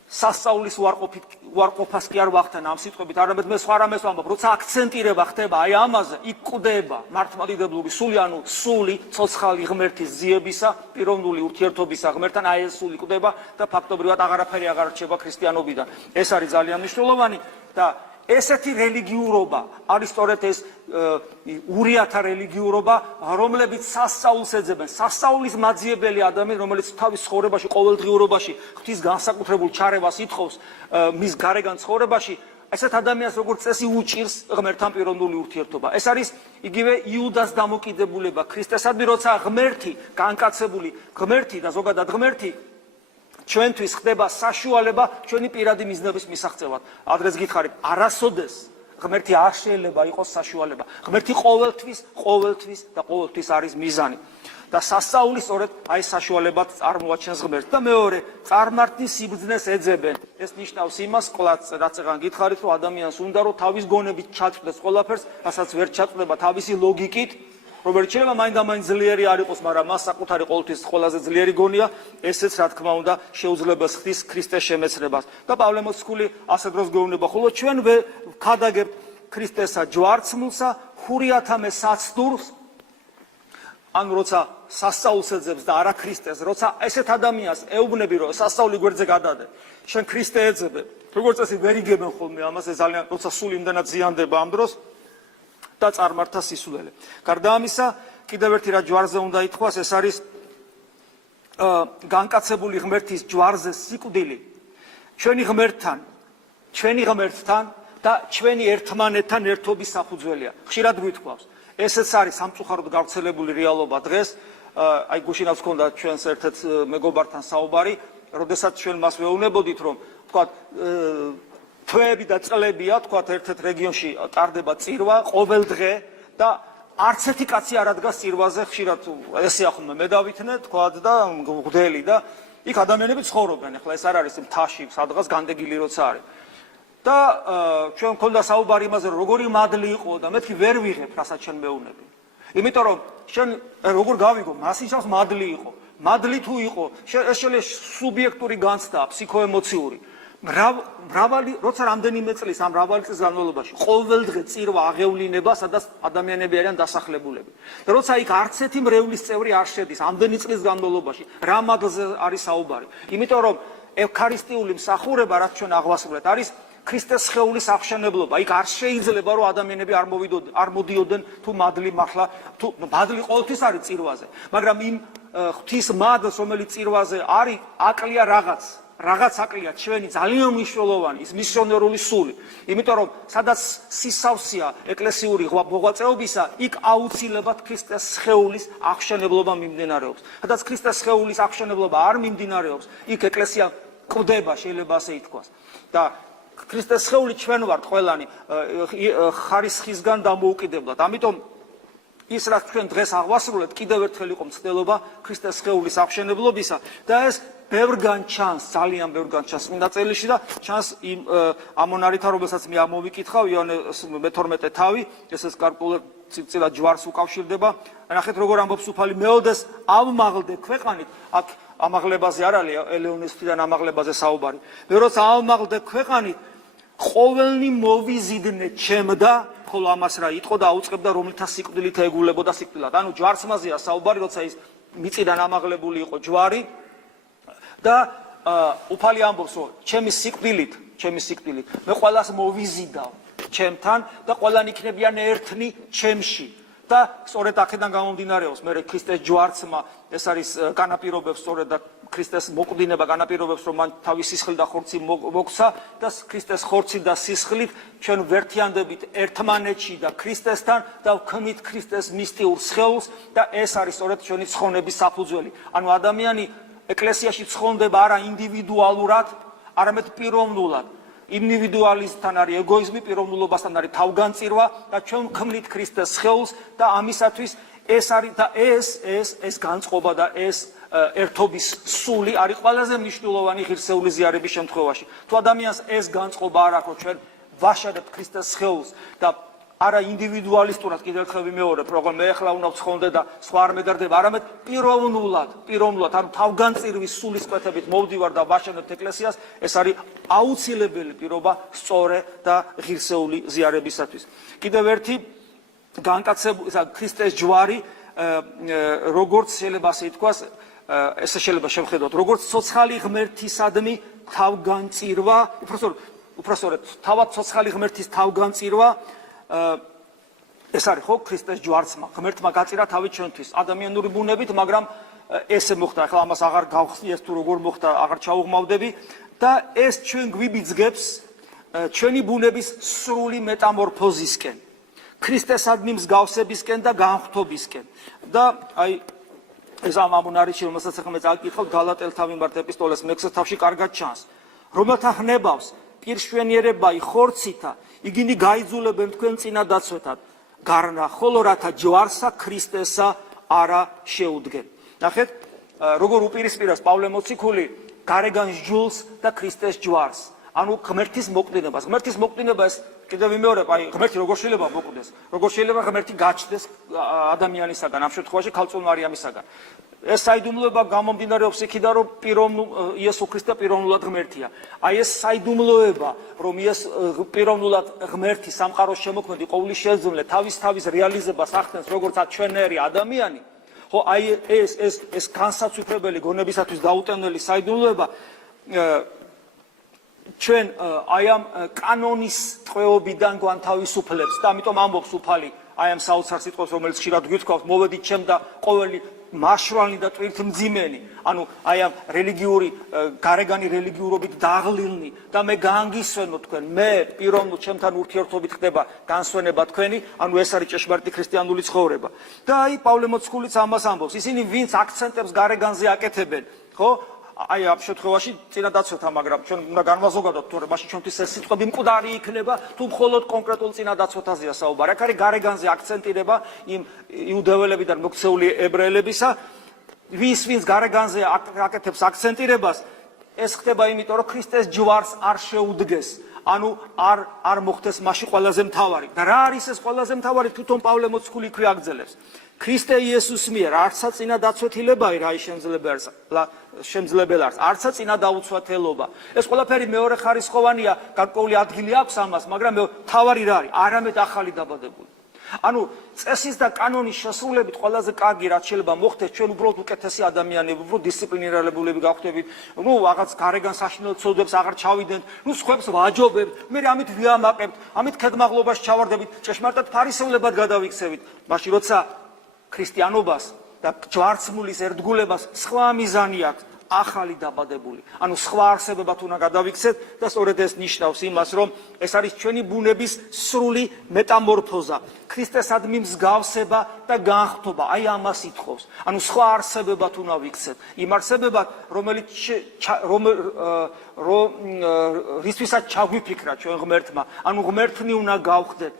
სასწაულის უარყოფას კი არ ვახდენ ამ სიტყვებით, არამედ მე სხვა რამეს ვამბობ, როცა აქცენტირება ხდება აი ამაზე, იქ კვდება მართლმადიდებლური სული, ანუ სული ცოცხალი ღმერთის ძიებისა, პიროვნული ურთიერთობისა ღმერთთან, აი ეს სული კვდება და ფაქტობრივად აღარაფერი აღარ რჩება ქრისტიანობიდან. ეს არის ძალიან მნიშვნელოვანი და ესეთი რელიგიურობა არის სწორედ ეს ურიათა რელიგიურობა, რომლებიც სასწაულს ეძებენ. სასწაულის მაძიებელი ადამიანი, რომელიც თავის ცხოვრებაში, ყოველდღიურობაში ღვთის განსაკუთრებულ ჩარევას ითხოვს მის გარეგან ცხოვრებაში, ესეთ ადამიანს როგორც წესი უჭირს ღმერთთან პიროვნული ურთიერთობა. ეს არის იგივე იუდას დამოკიდებულება ქრისტესადმი, როცა ღმერთი, განკაცებული ღმერთი და ზოგადად ღმერთი ჩვენთვის ხდება საშუალება ჩვენი პირადი მიზნების მისაღწევად. ადრეც გითხარით, არასოდეს ღმერთი არ შეიძლება იყოს საშუალება. ღმერთი ყოველთვის არის მიზანი. და სასწაული სწორედ აი საშუალებად წარმოაჩენს ღმერთს. და მეორე, წარმართნის სიბრძნეს ეძებენ. ეს ნიშნავს იმას, რაც წეგან გითხარით, რომ ადამიანს უნდა რომ თავის გონებით ჩაწვდეს ყველაფერს, რასაც ვერ ჩაწვდება თავისი ლოგიკით, რომელიც შეიძლება მაინდა-მაინც ძლიერი არ იყოს, მაგრამ მას საკუთარი ყოველთვის ყველაზე ძლიერი გონია, ესეც რა თქმა უნდა შეუძლებას ხდის ქრისტეს შემეცნებას. და პავლე მოციქული ასე დროს გვეუბნება, ხოლო ჩვენ ვქადაგებთ ქრისტესა ჯვარცმულსა, ჰურიათამე საცდურს, ანუ როცა სასწაულს ეძებს და არა ქრისტეს, როცა ესეთ ადამიანს ეუბნები, რომ სასწაული გვერდზე გადადე, შენ ქრისტე ეძებე. როგორც წესი ვერ იგებენ ხოლმე ამას, ეს ძალიან როცა სულ იმდანაც ზიანდება ამ დროს და წარმართა სისულელე. გარდა ამისა, კიდევ ერთი რა ჯვარზე უნდა ითქვას, ეს არის განკაცებული ღმერთის ჯვარზე სიკვდილი ჩვენი ღმერთთან და ჩვენი ერთმანეთთან ერთობის საფუძველია. ხშირად გვითქვავს. ესეც არის სამწუხაროდ გავრცელებული რეალობა დღეს. აი გუშინაც ჰქონდა ჩვენს ერთ-ერთ მეგობართან საუბარი, როდესაც ჩვენ მას ვეუბნებოდით, რომ თქვათ თვეები და წლებია, თქვათ ერთ-ერთ რეგიონში ტარდება წირვა ყოველ დღე და არც ერთი კაცი არ ადგას წირვაზე, ხშირად ესეა ხოლმე მე დავითნე, თქვათ და მღვდელი და იქ ადამიანები ცხოვრობენ. ახლა ეს არ არის მთაში, სადღაც განდეგილი როცა არის. და ჩვენ მქონდა საუბარი იმაზე, რომ როგორი მადლი იყო და მეთქი ვერ ვიღებ, რასაც შენ მეუბნები. იმიტომ რომ შენ როგორ გავიგო, მას ნიშნავს მადლი იყო. მადლი თუ იყო, ეს შეიძლება სუბიექტური განცდაა, ფსიქოემოციური. მრავალი, როცა რამდენიმე წლის ამ მრავალი წლის განმავლობაში ყოველდღე წირვა აღევლინება, სადაც ადამიანები არიან დასახლებულები. და როცა იქ არც ერთი მრევლის წევრი არ შედის ამდენი წლის განმავლობაში, რა მადლზე არის საუბარი? იმიტომ რომ ევქარისტიული მსახურება, რაც ჩვენ აღვასრულებთ, არის ქრისტეს სხეულის აღშენებლობა. იქ არ შეიძლება რომ ადამიანები არ მოდიოდნენ თუ მადლი მართლა, თუ მადლი ყოველთვის არის წირვაზე, მაგრამ იმ ღვთის მადლს, რომელიც წირვაზე არის, აკლია რაღაც აკლია ჩვენი ძალიან მნიშვნელოვანი ის მისიონერული სული. იმიტომ რომ სადაც სისავსეა ეკლესიური მოღვაწეობისა, იქ აუცილებლად ქრისტეს სხეულის აღშენებლობა მიმდინარეობს. სადაც ქრისტეს სხეულის აღშენებლობა არ მიმდინარეობს, იქ ეკლესია კვდება, შეიძლება ასე ითქვას. და ქრისტეს სხეული ჩვენ ვართ ყველანი ხარისხისგან დამოუკიდებლად. ამიტომ ის რაც ჩვენ დღეს აღვასრულებთ, კიდევ ერთხელ იყო მცდელობა ქრისტეს სხეულის აღშენებლობისა და ეს ბევრგან ჩანს, ძალიან ბევრგან ჩანს წმინდა წერილში და ჩანს იმ ამონარითა, რომელსაც მე ამოვიკითხავ, იონეს მე-12 თავი, ესეც გარკვეულ ცილად ჯვარს უკავშირდება. ნახეთ როგორ ამბობს უფალი, მეოდეს ავმაღლდე ქვეყანით, აქ ამაღლებაზე არ არის ელეონესთან ამაღლებაზე საუბარი. მე როცა ავმაღლდე ქვეყანით, ყოველნი მოვიზიდნე ჩემდა, ხოლო ამას რა იტყო და აუწყებდა რომელთა სიკვდილით ეგულებოდა სიკვდილად. ანუ ჯვარსმაზეა საუბარი, როცა ის მიწიდან ამაღლებული იყო ჯვარი და უფალი ამბობს, რომ ჩემი სიკვდილით მე ყველას მოვიზიდავ ჩემთან და ყველანი იქნებიან ერთნი ჩემში. და სწორედ აქედან გამომდინარეობს, მე ქრისტეს ჯვარცმა ეს არის განაპირობებს სწორედ და ქრისტეს მოკვდინება განაპირობებს, რომ მან თავის სისხლი და ხორცი მოგცა და ქრისტეს ხორცი და სისხლით ჩვენ ვერთიანდებით ერთმანეთში და ქრისტესთან და ვქმნით ქრისტეს მისტიურ სხეულს და ეს არის სწორედ ჩვენი ცხონების საფუძველი. ანუ ადამიანი ეკლესიაში ცხონდება არა ინდივიდუალურად, არამედ პიროვნულად. ინდივიდუალიზმთან არის ეგოიზმი, პიროვნულობასთან არის თავგანწირვა და ჩვენ ვქმნით ქრისტეს სხეულს და ამისათვის ეს არის და ეს განწყობა და ეს ერთობის სული არის ყველაზე მნიშვნელოვანი ღირსეული ზიარების შემთხვევაში. თუ ადამიანს ეს განწყობა არ აქვს, რომ ჩვენ ვაშადებთ ქრისტეს სხეულს და არა ინდივიდუალისტურად, კიდევ ერთხელ ვიმეორებ, რომ მე ახლა უნდა ვცხონდე და სხვა არ მედარდება, არამედ პიროვნულად, ანუ თავგანწირვის სულისკვეთებით მოვდივარ და ვაშენებთ ეკლესიას, ეს არის აუცილებელი პირობა სწორე და ღირსეული ზიარებისათვის. კიდევ ერთი განკაცებული ქრისტეს ჯვარი, როგორც შეიძლება ასე ითქვას, ესე შეიძლება შევხედოთ, როგორც ცოცხალი ღმერთისადმი თავგანწირვა, უпроსორად, თავად ცოცხალი ღმერთის თავგანწირვა ეს არის ხო ქრისტეს ჯვარცმა, ღმერთმა გაწირა თავი ჩვენთვის ადამიანური ბუნებით, მაგრამ ესე მოხდა, ახლა ამას აღარ გავხსნი, ეს თუ როგორ მოხდა, აღარ ჩაუღმავდები და ეს ჩვენ გვიბიძგებს ჩვენი ბუნების სრული მეტამორფოზისკენ, ქრისტესადმი მსგავსებისკენ და განხთობისკენ. და აი ეს ამონარიში, რომელსაც ახლა მე წაკითხავ, გალატელთა მიმართ ეპისტოლეს 6 თავში კარგად ჩანს, რომელთა ხნებავს პირშვენიერება ხორცითა, იგინი გაიძულებენ თქვენ წინადაცვეთად გარნა, ხოლო რათა ჯვარსა ქრისტესა არა შეუდგენ. ნახეთ, როგორ უპირისპირებს პავლე მოციქული გარეგან ჯულს და ქრისტეს ჯვარს. ანუ ღმერთის მოკვდინებას. ღმერთის მოკვდინებას კიდევ ვიმეორებ, აი ღმერთი როგორ შეიძლება მოკვდეს, როგორ შეიძლება ღმერთი გაჩნდეს ადამიანისაგან, ამ შემთხვევაში ქალწულ მარიამისაგან. ეს საიდუმლოება გამომდინარეობს იქიდან, რომ იესო ქრისტე პიროვნულად ღმერთია. აი ეს საიდუმლოება, რომ პიროვნულად ღმერთი სამყაროს შემოქმედი ყოვლისშეძმლე თავის რეალიზებას ახდენს როგორც ჩვენერი ადამიანი, ხო, აი ეს განსაცვიფრებელი გონებისათვის დაუტევნელი საიდუმლოება ჩვენ აი ამ კანონის ტყვეობიდან გვანთავისუფლებს და ამიტომ ამბობს უფალი აი ამ საოცარ სიტყვას, რომელიც ხშირად გვითხოვს, მოვედით ჩემ და ყოველი მაშრალნი და ტვირთმძიმენი, ანუ აი ამ რელიგიური გარეგანი რელიგიურობით დაღლილნი და მე გაანგისვენო თქვენ, მე პიროვნულ ჩემთან ურთიერთობით ხდება განსვენება თქვენი, ანუ ეს არის ჭეშმარიტი ქრისტიანული ცხოვრება. და აი პავლე მოციქულიც ამას ამბობს, ისინი ვინც აქცენტებს გარეგანზე აკეთებენ, ხო? აი ამ შემთხვევაში წინა დაცვათა, მაგრამ ჩვენ უნდა განვაზოგადოთ, თორე მაშინ ჩვენთვის ეს სიტყვები მკვდარი იქნება, თუ მხოლოდ კონკრეტულ წინა დაცვათაზეა საუბარი. აქ არის გარეგანზე აქცენტირება იმ იუდეველებიდან მოქცეული ებრაელებისა, ვინც გარეგანზე აკეთებს აქცენტირებას, ეს ხდება იმიტომ, რომ ქრისტეს ჯვარს არ შეუდგეს. ანუ არ მოხდეს მასში ყველაზე მთავარი. და რა არის ეს ყველაზე მთავარი? თვითონ პავლე მოციქული იქვე აგრძელებს. ქრისტე იესოს მიერ არცა წინა დაცვეთილებაა რა შემძლებელს, არცა წინა დაუცვათელობა. ეს ყველაფერი მეორე ხარისხოვანია, გარკვეული ადგილი აქვს ამას, მაგრამ მთავარი რა არის? არამედ ახალი დაბადებული. ანუ წესის და კანონის შესრულებით ყველაზე კარგი რაც შეიძლება მოხდეს, ჩვენ უბრალოდ უკეთესი ადამიანები, უბრალოდ დისციპლინირებულები გავხდებით, ნუ რაღაც გარეგან საშინელ ცოდვებს აღარ ჩავიდენთ, ნუ სხვებს ვაჯობებთ, მე ამით ვიამაყებთ, ამით ქედმაღლობაში ჩავარდებით, ჭეშმარიტად ფარისევლებად გადავიქცევით. მაშინ როცა ქრისტიანობას და ჯვარცმულის ერთგულებას სხვა მიზანი აქვს, ახალი დაბადებული. ანუ სხვა არსებებად უნდა გადავიქცეთ და სწორედ ეს ნიშნავს იმას, რომ ეს არის ჩვენი ბუნების სრული მეტამორფოზა, ქრისტესადმი მსგავსება და განხთობა. აი ამას ითხოვს. ანუ სხვა არსებებად უნდა ვიქცეთ, იმ არსებებად, რისთვისაც ჩაგვიფიქრა ჩვენ ღმერთმა. ანუ ღმერთნი უნდა გავხდეთ,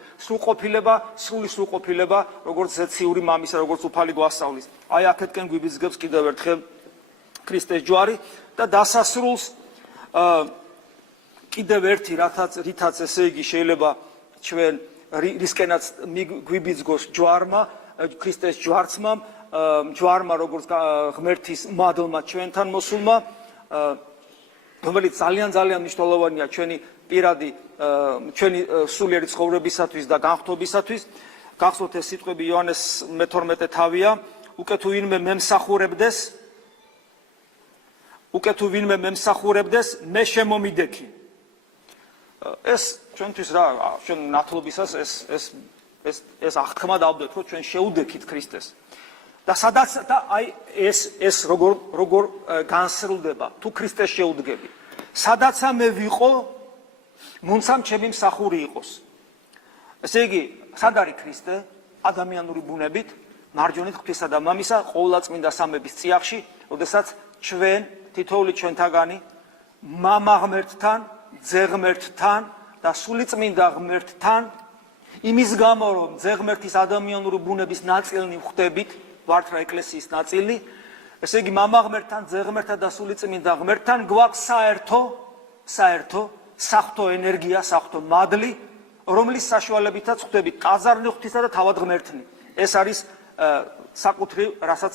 სრული სრულყოფილება, როგორც ზეციური მამისა, როგორც უფალი გვასწავლის. აი აქეთკენ გვიბიძგებს კიდევ ერთხელ ქრისტეს ჯვარი და დასასრულს კიდევ ერთი რითაც ესე იგი შეიძლება ჩვენ რისკენაც გვიბიძგოს ჯვარმა, ქრისტეს ჯვარცმამ, ჯვარმა როგორც ღმერთის მადლმა ჩვენთან მოსულმა, რომელიც ძალიან მნიშვნელოვანია ჩვენი პირადი, ჩვენი სულიერი ცხოვრებისათვის და განხთობისათვის. გახსოვთ ეს სიტყვები იოანეს მე-12 თავია, უკეთ თუ ვინმე მემსახურებდეს, მე შემომიდექი. ეს ჩვენთვის რა, ჩვენ ნათლობისას ეს აღთქმა დავდეთ, რომ ჩვენ შეუდექით ქრისტეს. და სადაც და აი ეს როგორ განსრულდება, თუ ქრისტეს შეუდგები. სადაცა მე ვიყო, მუნცამ ჩემი მსახური იყოს. ესე იგი, სად არის ქრისტე? ადამიანური ბუნებით, მარჯვენით ღვთისა და მამისა, ყოვლადწმინდა სამების წიაღში, როდესაც ჩვენ თითოეული ჩვენთაგანი მამა ღმერთთან, ძე ღმერთთან და სულიწმინდა ღმერთთან, იმის გამო რომ ძე ღმერთის ადამიანური ბუნების ნაწილნი ვხვდებით, ვართ რა ეკლესიის ნაწილი, ესე იგი მამა ღმერთთან, ძე ღმერთთან და სულიწმინდა ღმერთთან გვაქვს საერთო საღვთო ენერგია, საღვთო მადლი, რომლის საშუალებითაც ვხვდებით ყაზარნი ღვთისა და თავად ღმერთნი. ეს არის საკუთრივ, რასაც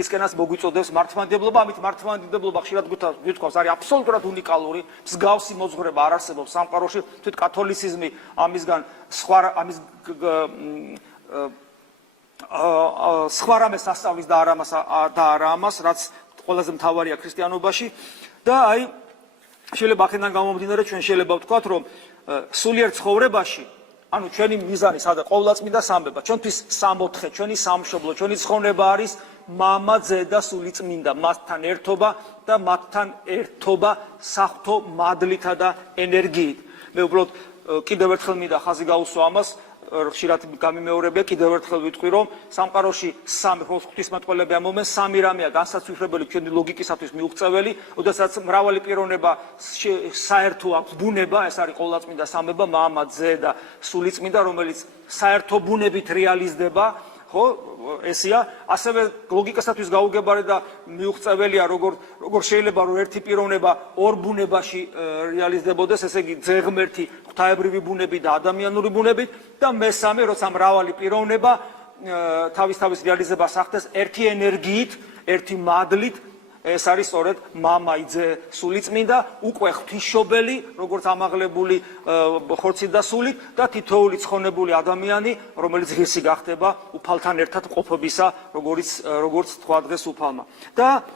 ისკენას მოგვიწოდებს მართლმადიდებლობა, ამით მართლმადიდებლობა ხშირად გვითხოვს, არის აბსოლუტურად უნიკალური, მსგავსი მოძღვრება არ არსებობს სამყაროში, თვით კათოლიციზმი ამისგან სხვა რამეს ასწავლის და არა ამას, რაც ყველაზე მთავარია ქრისტიანობაში და აი შეიძლება აქედან გამომდინარე ჩვენ შეიძლება ვთქვათ, რომ სულიერ ცხოვრებაში ანუ ჩვენი მიზანი სადა ყოვლადწმინდა სამება, ჩვენთვის სამოთხე, ჩვენი სამშობლო, ჩვენი ცხონება არის მამა, ძე და სულიწმინდა, მათთან ერთობა და მათთან ერთობა საღვთო მადლითა და ენერგიით. მე უბრალოდ კიდევ ერთხელ მინდა ხაზი გაუსვა ამას, ხშირად გამიმეორებია, კიდევ ერთხელ ვიტყვი, რომ სამყაროში ღვთისმეტყველები ამბობენ, სამი რამეა განსაცვიფრებელი ჩვენი ლოგიკისათვის მიუღწეველი, როდესაც მრავალი პიროვნება საერთო აქვს ბუნება, ეს არის ყოვლადწმინდა სამება, მამა, ძე და სულიწმინდა, რომელიც საერთო ბუნებით რეალიზდება, ხო, ესია, ასევე ლოგიკასათვის გაუგებარი და მიუღწეველია, როგორ შეიძლება რომ ერთი პიროვნება ორ ბუნებაში რეალიზდებოდეს, ესე იგი ძე ღმერთი ღვთაებრივი ბუნები და ადამიანური ბუნებით და მესამე, როცა მრავალი პიროვნება თავის რეალიზებას ახდენს ერთი ენერგიით, ერთი მადლით, ეს არის სწორედ მამა, იძე, სულიწმინდა, უკვე ღვთისმშობელი, როგორც ამაღლებული ხორცით და სულით და თითოეული ცხონებული ადამიანი, რომელიც ღირსი გახდება უფალთან ერთად ყოფობისა, როგორც თქვა დღეს უფალმა. და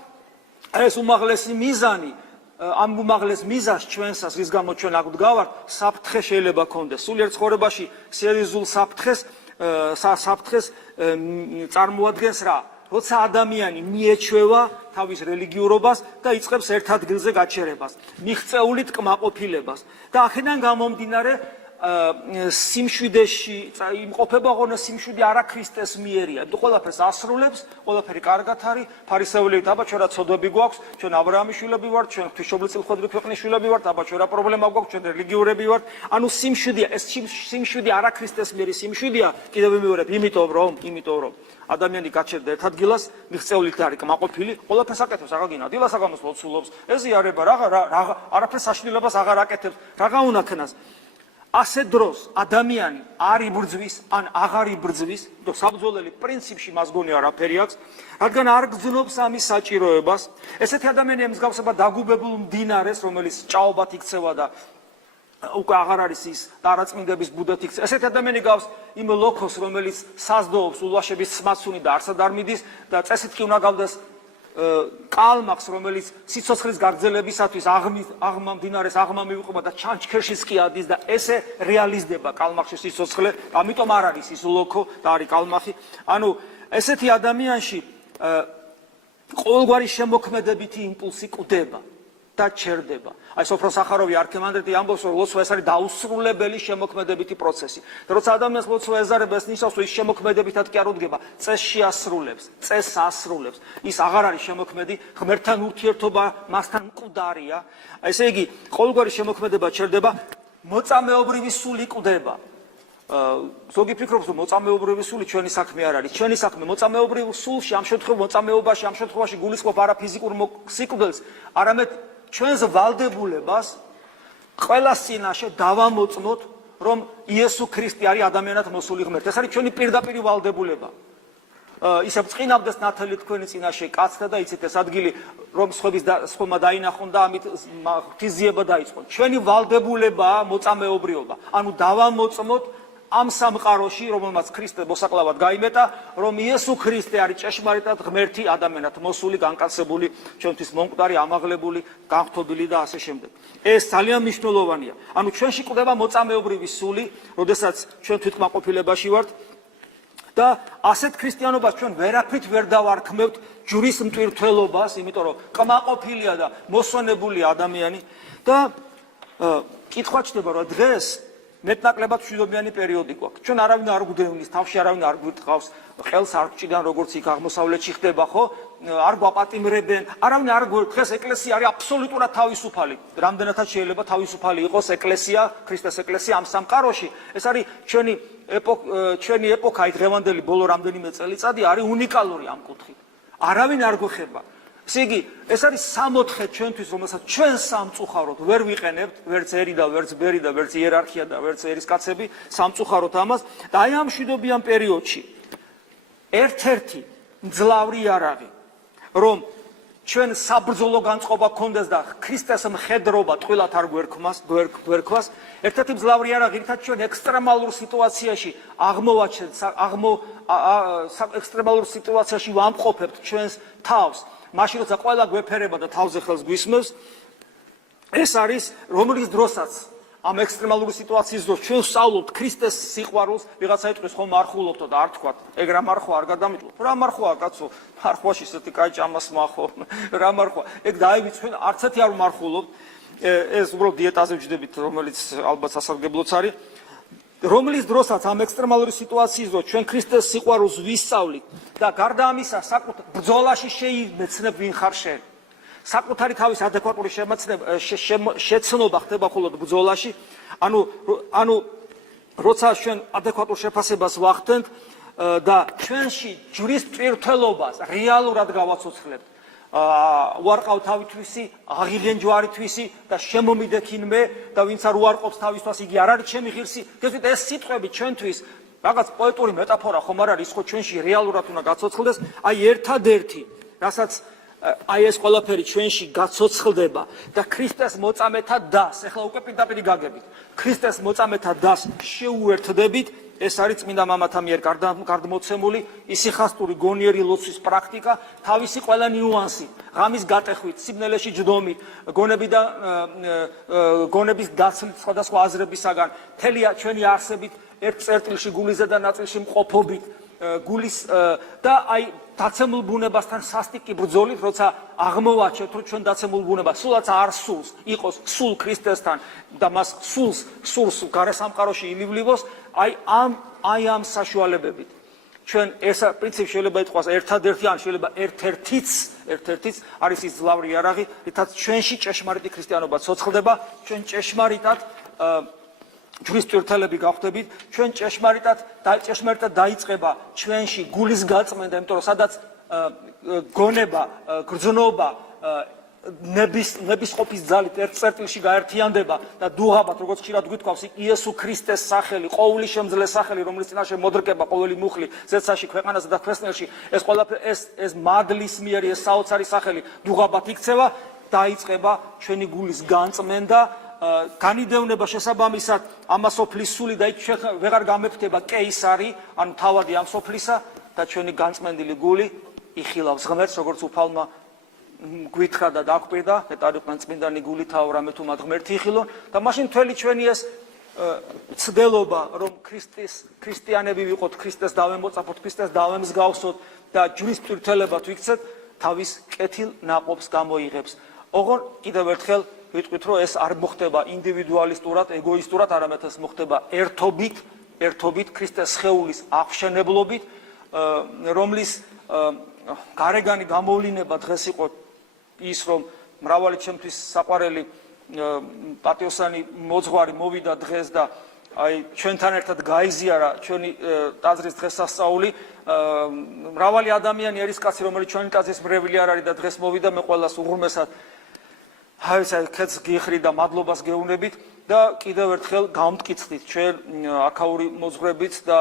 ეს უმაღლესი მიზანი, ამ უმაღლეს მიზანს ჩვენსას, რის გამო ჩვენ აქ ვდგავართ, საფრთხე შეიძლება გქონდეს. სულიერ ცხოვრებაში სერიოზულ საფრთხეს წარმოადგენს რა? როცა ადამიანი მიეჩვევა თავის რელიგიურობას და იწყებს ერთ ადგილზე გაჩერებას, მიღწეულით კმაყოფილებას და აქედან გამომდინარე სიმშვიდეში იმყოფება, ოღონდ სიმშვიდე არა ქრისტეს მიერია. ყველაფერს ასრულებს, ყველაფერი კარგად არის, ფარისევლები აბა ჩვენ რა ცოდვები გვაქვს, ჩვენ აბრაამის შვილები ვართ, ჩვენ ღვთისმშობლის წილხვედრი ქვეყნის შვილები ვართ, აბა ჩვენ რა პრობლემა გვაქვს, ჩვენ რელიგიურები ვართ. ანუ სიმშვიდეა, ეს სიმშვიდე არა ქრისტეს მიერი სიმშვიდეა, კიდევ ვიმეორებ, იმიტომ რომ ადამიანი გაჩერდა ერთ ადგილას, მიღწეულით არის კმაყოფილი, ყველაფერს აკეთებს, აღარ გინა, დილას აგამოს ლოცულობს, ეზიარება, არაფერს საშინელებას აღარ აკეთებს, რაღა უნდა ქნას. ასე დროს ადამიანი არ იბრძვის, ან აღარ იბრძვის, და საბრძოლელი პრინციპში მას გონი არაფერი აქვს, რადგან არ გძნობს ამის საჭიროებას. ესეთი ადამიანია მსგავსება დაგუბებულ მდინარეს, რომელიც ჭაობად იქცევა და უკვე აღარ არის ის დარაწმინდების ბუდეთ იქცევა. ესეთი ადამიანი გავს იმ ლოქოს, რომელიც საზდოობს ულვაშების სმაცუნი და არსად არ მიდის და წესით კი უნდა გავდეს კალმახს, რომელიც სიცოცხლის გაგრძელებისათვის აღმა მდინარეს აღმა მივიყვება და ჩანჩქერშიც კი ადის და ესე რეალიზდება კალმახში სიცოცხლე, ამიტომ არ არის ის ლოქო და არის კალმახი. ანუ ესეთი ადამიანში ყოველგვარი შემოქმედებითი იმპულსი კვდება და ჩერდება. აი სოფრო სახაროვი არქიმანდრიტი ამბობს, რომ ლოცვა ეს არის დაუსრულებელი შემოქმედებითი პროცესი. და როცა ადამიანს ლოცვა ეზარება, ეს ნიშნავს, რომ ის შემოქმედებითად კი არ უდგება, წესში ასრულებს, წესს ასრულებს. ის აღარ არის შემოქმედი, ღმერთთან ურთიერთობა მასთან მკვდარია. ესე იგი, ყოველგვარი შემოქმედება ჩერდება, მოწამეობრივი სული კვდება. ზოგი ფიქრობს, რომ მოწამეობრივი სული ჩვენი საქმე არ არის. ჩვენი საქმე მოწამეობრივ სულში, ამ შემთხვევაში გულისხმობ არა ფიზიკურ სიკვდილს, არამედ ჩვენს ვალდებულებას ყველას წინაშე დავამოწმოთ, რომ იესო ქრისტე არის ადამიანად მოსული ღმერთი. ეს არის ჩვენი პირდაპირი ვალდებულება. ისე ბრწყინავდეს ნათელი თქვენი წინაშე კაცთა და იცით ეს ადგილი, რომ სხვებმა დაინახონ და ამით ღვთისძიება დაიწყონ. ჩვენი ვალდებულებაა მოწამეობრიობა. ანუ დავამოწმოთ ამ სამყაროში, რომელმაც ქრისტე მოსაკლავად გაიმეტა, რომ იესო ქრისტე არის ჭეშმარიტად ღმერთი ადამიანად მოსული, განკაცებული, ჩვენთვის მომკვდარი, ამაღლებული, განღთობილი და ასე შემდეგ. ეს ძალიან მნიშვნელოვანია. ანუ ჩვენში კვდება მოწამეობრივი სული, როდესაც ჩვენ თვითკმაყოფილებაში ვართ და ასეთ ქრისტიანობას ჩვენ ვერაფრით ვერ დავარქმევთ ჯვრის მტვირთველობას, იმიტომ რომ კმაყოფილია და მოსვენებულია ადამიანი და კითხვა ჩდება, რომ დღეს მეტნაკლებად მშვიდობიანი პერიოდი გვაქვს. ჩვენ არავინ არ გვდევნის, თავში არავინ არ გვიტყავს, ხელს არ გვჭიდან, როგორც იქ აღმოსავლეთში ხდება, ხო? არ გვაპატიმრებენ, არავინ არ დღეს ეკლესია არის აბსოლუტურად თავისუფალი. რამდენადაც შეიძლება თავისუფალი იყოს ეკლესია, ქრისტეს ეკლესია ამ სამყაროში. ეს არის ჩვენი ეპოქა, დღევანდელი ბოლო რამდენიმე წელიწადი არის უნიკალური ამ კუთხით. არავინ არ გვეხება. ესე იგი, ეს არის სამოთხე ჩვენთვის, რომელსაც ჩვენ სამწუხაროდ ვერ ვიყენებთ, ვერც ერი და ვერც ბერი და ვერც იერარქია და ვერც ერისკაცები, სამწუხაროდ ამას და აი ამ მშვიდობიან პერიოდში ერთ-ერთი მძლავრი იარაღი, რომ ჩვენ საბრძოლო განწყობა გქონდეს და ქრისტეს მხედრობა ტყილად არ გვერქვას, ერთ-ერთი მძლავრი იარაღი, რითაც ჩვენ ექსტრემალურ სიტუაციაში ექსტრემალურ სიტუაციაში ვამყოფებთ ჩვენს თავს, მაშინ როცა ყველა გვეფერება და თავზე ხელს გვისმევს, ეს არის რომლის დროსაც ამ ექსტრემალური სიტუაციის დროს ჩვენ ვსწავლობთ ქრისტეს სიყვარულს, ვიღაცა იტყვის ხომ მარხულობთო და არ თქვათ, ეგ რა მარხვა არ გადამიტყვა. რა მარხვაა კაცო? მარხვაში ესეთი კაი ჭამას მახო. რა მარხვა? ეგ დაივიც ჩვენ არც ერთი არ ვმარხულობთ. ეს უბრალოდ დიეტაზე ვჯდებით, რომელიც ალბათ სასარგებლოც არის. რომლის დროსაც ამ ექსტრემალური სიტუაციის დროს ჩვენ ქრისტეს სიყვარულს ვისწავლით და გარდა ამისა საკუთარ ბრძოლაში შეიმეცნებ ვინ ხარ შენ. საკუთარი თავის ადეკვატური შეცნობა ხდება მხოლოდ ბრძოლაში. ანუ როცა ჩვენ ადეკვატურ შეფასებას ვახდენთ და ჩვენში ჯვრის მტვირთველობას რეალურად გავაცოცხლებთ. უარყავ თავითვისი, აღიღენ ჯვარითვისი და შემომიდექინ მე და ვინც არ უარყოფს თავისთვას, იგი არ არის ჩემი ღირსი. გესმით, ეს სიტყვები ჩვენთვის რაღაც პოეტური მეტაფორა ხომ არ არის, ხო ჩვენში რეალურად უნდა გაცოცხლდეს. აი ერთადერთი, რასაც აი ეს ყველაფერი ჩვენში გაცოცხლდება და ქრისტეს მოწამეთა დას, ეხლა უკვე პირდაპირ გაგებით. ქრისტეს მოწამეთა დას შეუერთდებით, ეს არის წმინდა მამათა მიერ გარდმოცემული ისიხასტური გონიერი ლოცვის პრაქტიკა, თავისი ყველა ნიუანსი, ღამის გატეხვით, სიბნელეში ჯდომით, გონების დაცვით სხვადასხვა აზრებისაგან, თელია ჩვენი არსებით ერთ წერტილში გულიზე და ნაწილში მყოფობით, გულის და აი დაცემულ ბუნებასთან სასტიკი ბრძოლით, როცა აღმოვაჩენთ, რომ ჩვენ დაცემულ ბუნება სულაც არ სულს, იყოს სულ ქრისტესთან და მას სულს გარესამყაროში ილივლიოს, აი ამ საშუალებებით. ჩვენ ეს პრინციპი შეიძლება ითქვას ერთადერთი, ან შეიძლება ერთ-ერთიც არის ის ძლავრი იარაღი, რითაც ჩვენში ჭეშმარიტი ქრისტიანობა ცოცხლდება, ჩვენ ჭეშმარიტად ჯვრის ტვირთელები გავხდებით, ჩვენ ჭეშმარიტად დაიწყება ჩვენში გულის გაწმენდა, იმიტომ რომ სადაც გონება, გრძნობა, ნებისყოფის ძალით ერთ წერტილში გაერთიანდება და დუღაბად, როგორც ხშირად გვითქვავს, იესო ქრისტეს სახელი, ყოველი შემძლე სახელი, რომლის წინაშე მოდრკება ყოველი მუხლი, ზეცაში, ქვეყანაზე და ქვეყნებში, ეს ყველაფერი ეს მადლისმიერი, ეს საოცარი სახელი დუღაბად იქცევა, დაიწყება ჩვენი გულის განწმენდა, განიდევნება შესაბამისად ამას სოფლის სული და იქ ვეღარ გამეფთება კეისარი, ანუ თავადი ამ სოფლისა და ჩვენი განწმენდილი გული იხილავს ღმერთს, როგორც უფალმა გვითხრა და დაგვპირდა, ეტარიყვნენ წმინდანი გული თავრამე თუ მათ ღმერთი იხილონ და მაშინ მთელი ჩვენი ეს ცდელობა, რომ ქრისტიანები ვიყოთ, ქრისტეს დავემოწაფოთ, ქრისტეს დავემსგავსოთ და ჯვრის ტვირთელებად ვიქცეთ, თავის კეთილ ნაყოფს გამოიღებს. ოღონ კიდევ ერთხელ ვიტყვით, რომ ეს არ მოხდება ინდივიდუალისტურად, ეგოისტურად, არამედ ეს მოხდება ერთობით ქრისტეს სხეულის აღშენებლობით, რომლის გარეგანი გამოვლინება დღეს იყო ის, რომ მრავალი ჩემთვის საყვარელი პატიოსანი მოძღვარი მოვიდა დღეს და აი ჩვენთან ერთად გაიზიარა ჩვენი ტაძრის დღესასწაული. მრავალი ადამიანი არის კაცი, რომელიც ჩვენი ტაძრის მრევლი არ არის და დღეს მოვიდა, მე ყველას უღრმესად ქეთს გიხრი და მადლობას გეუბნებით და კიდევ ერთხელ გავმტკიცდით ჩვენ აქაური მოძღვრებით და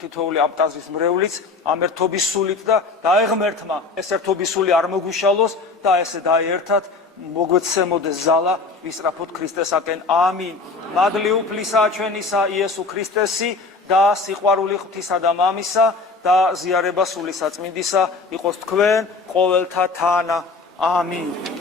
თითოეული ამ ტაძრის მრევლიც ამ ერთობის სულით და დაეღმერთმა ეს ერთობის სული არ მოგვიშალოს და ესე დაერთად მოგვეცემოდეს ზალა ვისწრაფოთ ქრისტესაკენ. ამინ. მადლი უფლისა ჩვენისა იესო ქრისტესი და სიყვარული ღვთისა და მამისა და ზიარება სული საწმინდისა იყოს თქვენ ყოველთა თანა. ამინ.